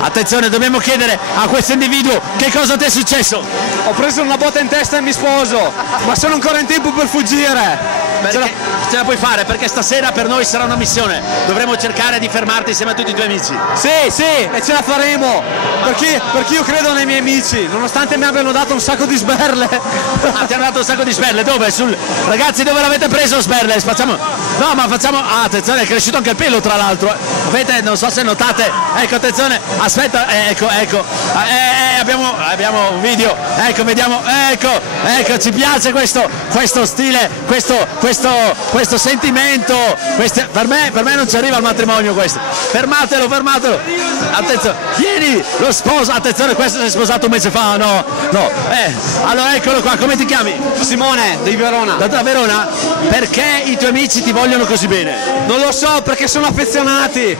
Attenzione, dobbiamo chiedere a questo individuo che cosa ti è successo. Ho preso una botta in testa e mi sposo, ma sono ancora in tempo per fuggire. Ce la puoi fare, perché stasera per noi sarà una missione. Dovremo cercare di fermarti insieme a tutti i tuoi amici. Sì, e ce la faremo, perché io credo nei miei amici, nonostante mi abbiano dato un sacco di sberle. Ah, ti hanno dato un sacco di sberle, dove? Ragazzi, dove l'avete preso sberle? No, ma facciamo... Ah, attenzione, è cresciuto anche il pelo tra l'altro. Avete, non so se notate, ecco, attenzione, aspetta, ecco. Abbiamo un video, ecco, vediamo, ecco, ci piace questo stile, questo sentimento, per me non ci arriva al matrimonio questo. Fermatelo, attenzione, vieni, lo sposo, attenzione, questo si è sposato un mese fa, no, allora eccolo qua, come ti chiami? Simone, di Verona. Da Verona? Perché i tuoi amici ti vogliono così bene? Non lo so, perché sono affezionati.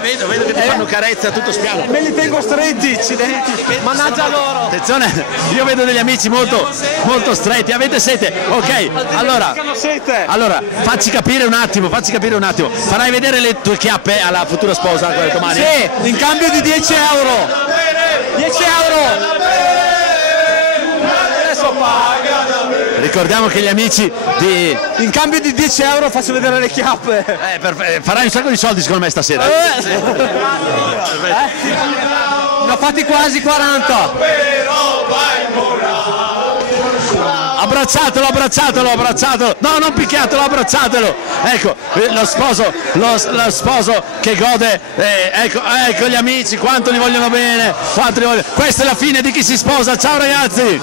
Vedo che ti fanno carezze a tutto spiano. Me li tengo stretti, accidenti. Mannaggia loro. Attenzione, io vedo degli amici molto stretti. Avete sete? Ok, allora facci capire un attimo. Farai vedere le tue chiappe alla futura sposa domani? Sì, in cambio di 10 euro. 10 euro. Adesso paga. Ricordiamo che gli amici di... In cambio di 10 euro faccio vedere le chiappe. Farai un sacco di soldi secondo me stasera. Ne ho fatti quasi 40. Abbracciatelo. No, non picchiatelo, abbracciatelo. Ecco, lo sposo che gode. Ecco gli amici, quanto li vogliono bene. Questa è la fine di chi si sposa. Ciao ragazzi.